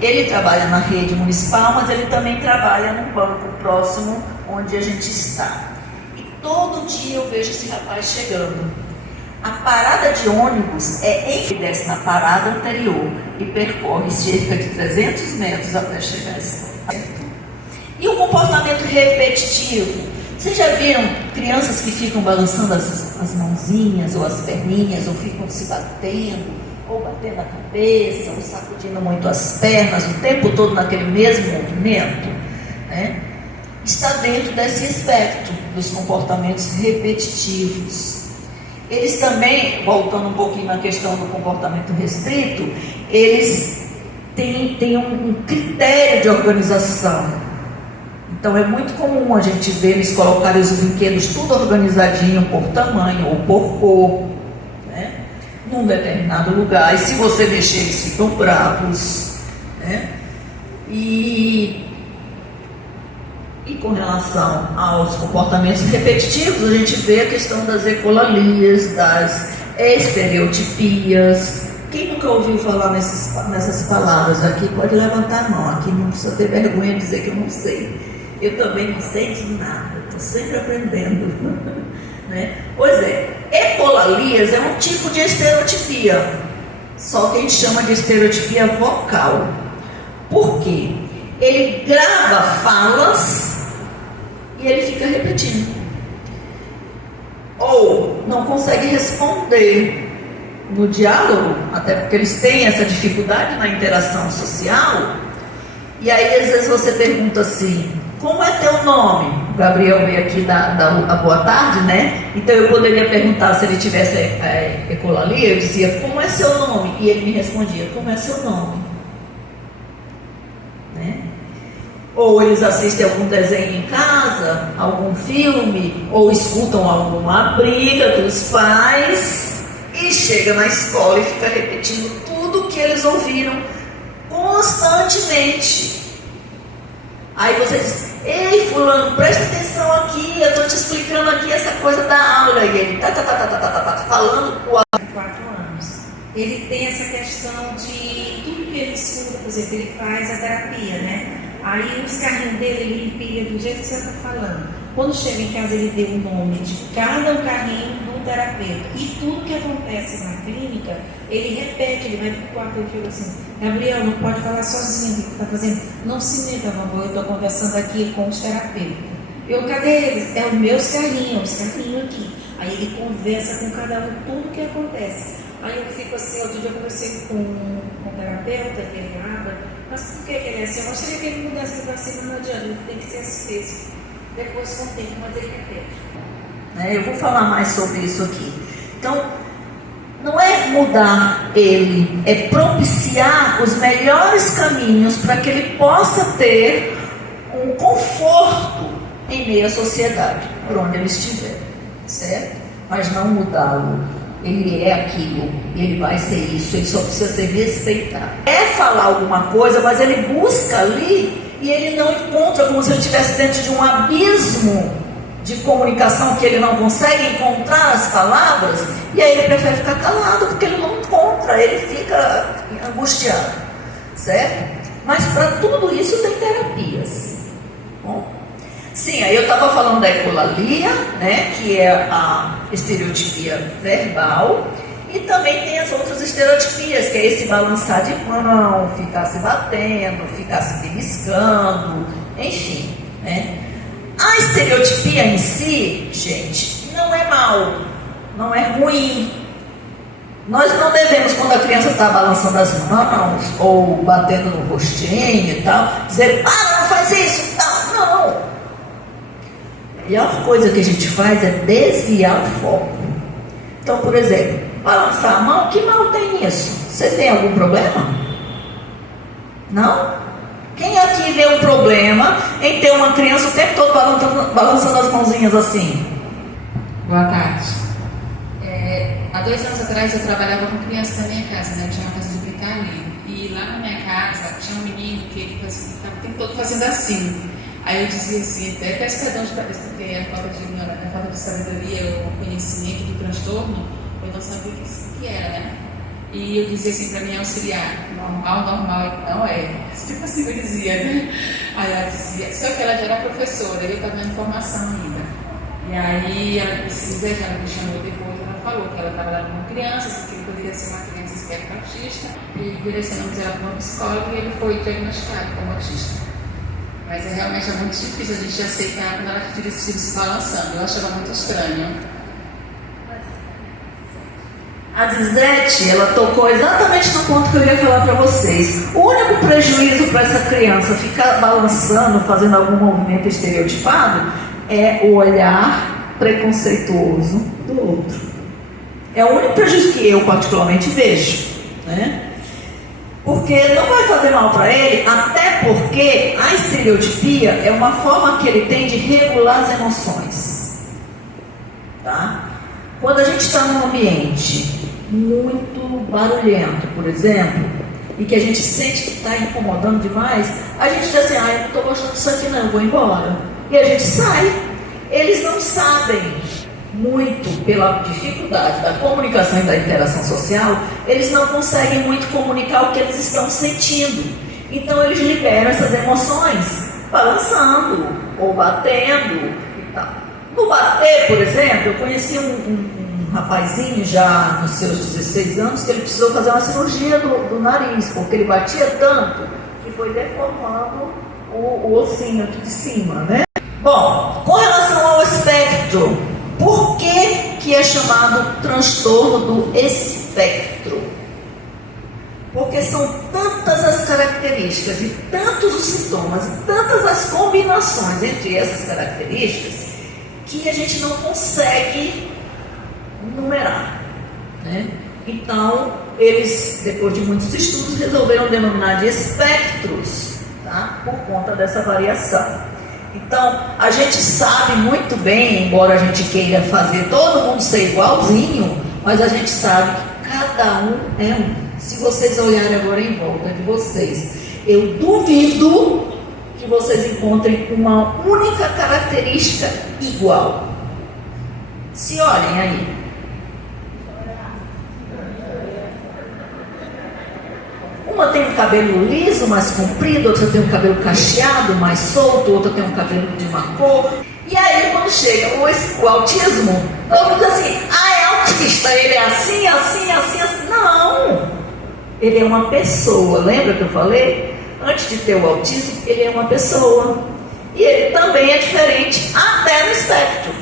Ele trabalha na rede municipal, mas ele também trabalha num banco próximo onde a gente está. E todo dia eu vejo esse rapaz chegando. A parada de ônibus ele desce na parada anterior e percorre cerca de 300 metros até chegar à escola. E o comportamento repetitivo. Vocês já viram crianças que ficam balançando as mãozinhas ou as perninhas, ou ficam se batendo, ou batendo a cabeça, ou sacudindo muito as pernas, o tempo todo naquele mesmo movimento, né? Está dentro desse espectro dos comportamentos repetitivos. Eles também, voltando um pouquinho na questão do comportamento restrito, eles têm um critério de organização. Então é muito comum a gente ver eles colocarem os brinquedos tudo organizadinho por tamanho ou por cor, né? Num determinado lugar. E se você mexer, eles ficam bravos, né? E com relação aos comportamentos repetitivos, a gente vê a questão das ecolalias, das estereotipias. Quem nunca ouviu falar nessas palavras aqui pode levantar a mão. Aqui não precisa ter vergonha de dizer que eu não sei. Eu também não sei de nada, estou sempre aprendendo. Né? Pois é, ecolalias é um tipo de estereotipia, só que a gente chama de estereotipia vocal. Por quê? Ele grava falas e ele fica repetindo. Ou não consegue responder no diálogo, até porque eles têm essa dificuldade na interação social. E aí às vezes você pergunta assim: como é teu nome? O Gabriel veio aqui dar a boa tarde, né? Então eu poderia perguntar, se ele tivesse ecolalia, eu dizia: como é seu nome? E ele me respondia: como é seu nome? Né? Ou eles assistem algum desenho em casa, algum filme, ou escutam alguma briga dos pais, e chega na escola e fica repetindo tudo que eles ouviram constantemente. Aí você diz: ei, fulano, presta atenção aqui, eu estou te explicando aqui essa coisa da aula. E ele falando o 4 anos. Ele tem essa questão de tudo que ele escuta, por exemplo, ele faz a terapia, né? Aí os carrinhos dele, ele empilha do jeito que você está falando. Quando chega em casa, ele deu o nome de cada um carrinho do terapeuta. E tudo que acontece na clínica, ele repete, ele vai para o quarto e fica assim: Gabriel, não pode falar sozinho, o que está fazendo? Não se meta, vovó, eu estou conversando aqui com os terapeutas. Cadê eles? É os meus carrinhos aqui. Aí ele conversa com cada um tudo que acontece. Aí eu fico assim, outro dia eu conversei com o terapeuta, que ele abre, mas por que ele é assim? Eu gostaria que ele mudasse para cima, não adianta, ele tem que ser assim mesmo. Depois com o tempo, mas ele repete. Eu vou falar mais sobre isso aqui. Então, não é mudar ele, é propiciar os melhores caminhos para que ele possa ter um conforto em meio à sociedade, por onde ele estiver, certo? Mas não mudá-lo. Ele é aquilo, ele vai ser isso, ele só precisa ser respeitado. É falar alguma coisa, mas ele busca ali e ele não encontra, como se ele estivesse dentro de um abismo de comunicação que ele não consegue encontrar as palavras, e aí ele prefere ficar calado, porque ele não encontra, ele fica angustiado, certo? Mas para tudo isso tem terapias. Bom, sim, aí eu estava falando da ecolalia, né, que é a estereotipia verbal, e também tem as outras estereotipias, que é esse balançar de mão, ficar se batendo, ficar se beliscando, enfim, né? A estereotipia em si, gente, não é mal, não é ruim. Nós não devemos, quando a criança está balançando as mãos ou batendo no rostinho e tal, dizer: não faz isso e tal. Não. A melhor coisa que a gente faz é desviar o foco. Então, por exemplo, balançar a mão, que mal tem nisso? Você tem algum problema? Não? Quem aqui vê um problema em ter uma criança o tempo todo balançando as mãozinhas assim? Boa tarde. Há 2 anos atrás eu trabalhava com criança na minha casa, né? Eu tinha uma casa de brincar ali. E lá na minha casa tinha um menino que ele estava o tempo todo fazendo assim. Aí eu dizia assim, até peço perdão de cabeça, porque a falta de ignorância, a falta de sabedoria, o conhecimento do transtorno, eu não sabia o que era, né? E eu dizia assim para minha auxiliar, normal, não é. Tipo assim eu dizia, né? Aí ela dizia, só que ela já era professora, eu estava dando informação ainda. E aí ela precisa, ela me chamou depois, ela falou que ela trabalhava com crianças, que ele poderia ser uma criança espectro autista, e direcionamos ela para uma psicóloga e ele foi diagnosticado como autista. Mas realmente é muito difícil a gente aceitar quando ela tira esse filho se balançando. Eu achava muito estranho. A Zizete, ela tocou exatamente no ponto que eu ia falar para vocês. O único prejuízo para essa criança ficar balançando, fazendo algum movimento estereotipado, é o olhar preconceituoso do outro. É o único prejuízo que eu particularmente vejo, né? Porque não vai fazer mal para ele, até porque a estereotipia é uma forma que ele tem de regular as emoções. Tá? Quando a gente está num ambiente muito barulhento, por exemplo, e que a gente sente que está incomodando demais, a gente diz assim, eu não estou gostando disso aqui não, eu vou embora. E a gente sai. Eles não sabem muito, pela dificuldade da comunicação e da interação social, eles não conseguem muito comunicar o que eles estão sentindo. Então eles liberam essas emoções balançando ou batendo e tal. No bater, por exemplo, eu conheci um rapazinho já nos seus 16 anos que ele precisou fazer uma cirurgia do nariz, porque ele batia tanto que foi deformando o ossinho aqui de cima, né? Bom, com relação ao espectro, por que é chamado transtorno do espectro? Porque são tantas as características e tantos os sintomas e tantas as combinações entre essas características que a gente não consegue numerar, né? Então, eles, depois de muitos estudos, resolveram denominar de espectros, tá? Por conta dessa variação. Então, a gente sabe muito bem, embora a gente queira fazer todo mundo ser igualzinho, mas a gente sabe que cada um é um. Se vocês olharem agora em volta de vocês, eu duvido que vocês encontrem uma única característica igual. Se olhem aí. Uma tem um cabelo liso, mais comprido, outra tem um cabelo cacheado, mais solto, outra tem um cabelo de uma cor. E aí, quando chega o autismo, todo mundo diz assim, é autista, ele é assim, assim, assim, assim. Não! Ele é uma pessoa, lembra que eu falei? Antes de ter o autismo, ele é uma pessoa. E ele também é diferente, até no espectro.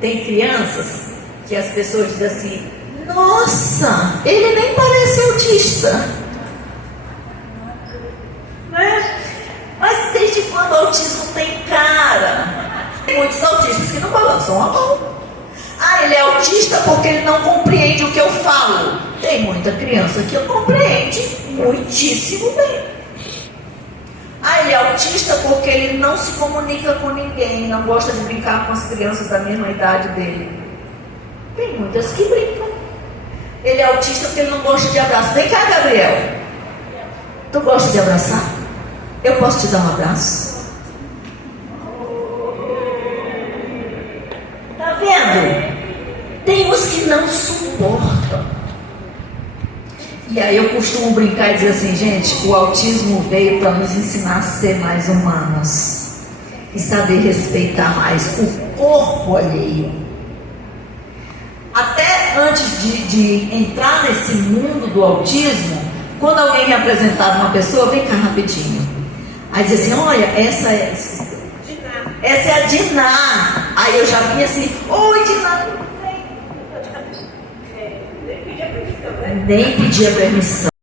Tem crianças que as pessoas dizem assim, nossa, ele nem parece autista, né? Mas desde quando o autismo tem cara? Tem muitos autistas que não balançam a mão. Ele é autista porque ele não compreende o que eu falo. Tem muita criança que compreende muitíssimo bem. Ele é autista porque ele não se comunica com ninguém, não gosta de brincar com as crianças da mesma idade dele. Tem muitas que brincam. Ele é autista porque ele não gosta de abraço. Vem cá, Gabriel. Tu gosta de abraçar? Eu posso te dar um abraço? Tá vendo? Tem uns que não suportam. E aí eu costumo brincar e dizer assim, gente, o autismo veio para nos ensinar a ser mais humanos e saber respeitar mais o corpo alheio. Até antes de entrar nesse mundo do autismo, quando alguém me apresentava uma pessoa, vem cá rapidinho. Aí dizia assim, olha, essa é a Diná. Aí eu já vinha assim, oi Diná. Nem pedia permissão.